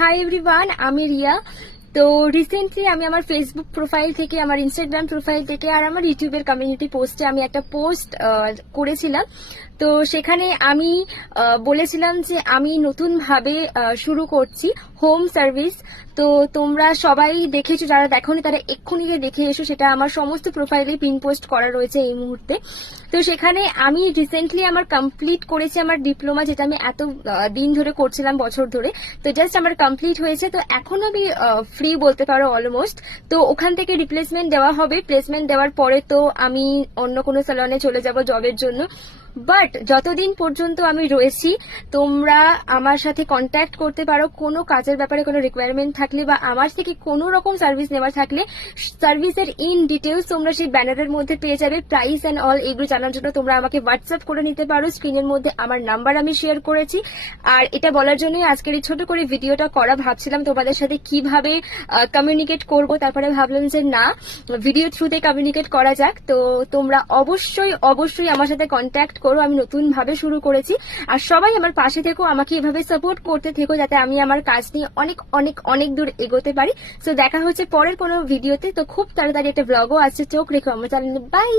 Hi everyone, আমি রিয়া। তো recently আমি আমার ফেসবুক প্রোফাইল থেকে, আমার ইনস্টাগ্রাম প্রোফাইল থেকে আর আমার ইউটিউবের কমিউনিটি পোস্টে আমি একটা পোস্ট করেছিলাম। তো সেখানে আমি বলেছিলাম যে আমি নতুনভাবে শুরু করছি হোম সার্ভিস। তো তোমরা সবাই দেখেছো, যারা দেখোনি তারা এক্ষুনি গিয়ে দেখে এসো, সেটা আমার সমস্ত প্রোফাইলে পিন পোস্ট করা রয়েছে এই মুহূর্তে। তো সেখানে আমি রিসেন্টলি আমার কমপ্লিট করেছি আমার ডিপ্লোমা, যেটা আমি এত দিন ধরে করছিলাম, বছর ধরে। তো জাস্ট আমার কমপ্লিট হয়েছে, তো এখন আমি ফ্রি বলতে পারো অলমোস্ট। তো ওখান থেকে রিপ্লেসমেন্ট দেওয়া হবে, প্লেসমেন্ট দেওয়ার পরে তো আমি অন্য কোনো স্যালনে চলে যাব জবের জন্য। বাট যতদিন পর্যন্ত আমি রয়েছি, তোমরা আমার সাথে কন্ট্যাক্ট করতে পারো কোনো কাজের ব্যাপারে, কোনো রিকোয়ারমেন্ট থাকলে বা আমার থেকে কোনো রকম সার্ভিস নেওয়ার থাকলে। সার্ভিসের ইন ডিটেলস তোমরা সেই ব্যানারের মধ্যে পেয়ে যাবে, প্রাইস অ্যান্ড অল এগুলো জানার জন্য তোমরা আমাকে হোয়াটসঅ্যাপ করে নিতে পারো। স্ক্রিনের মধ্যে আমার নাম্বার আমি শেয়ার করেছি। আর এটা বলার জন্যই আজকের এই ছোট করে ভিডিওটা করা। ভাবছিলাম তোমাদের সাথে কিভাবে কমিউনিকেট করব, তারপরে ভাবলাম যে না, ভিডিও থ্রুতে কমিউনিকেট করা যাক। তো তোমরা অবশ্যই অবশ্যই আমার সাথে কন্ট্যাক্ট করো, আমি নতুন ভাবে শুরু করেছি। আর সবাই আমার পাশে থেকো, আমাকে এভাবে সাপোর্ট করতে থেকো, যাতে আমি আমার কাজ নিয়ে অনেক অনেক অনেক দূর এগোতে পারি। তো দেখা হচ্ছে পরের কোনো ভিডিওতে। তো খুব তাড়াতাড়ি একটা ব্লগও আসছে, চোখ রেখো আমার চ্যানেলে। বাই।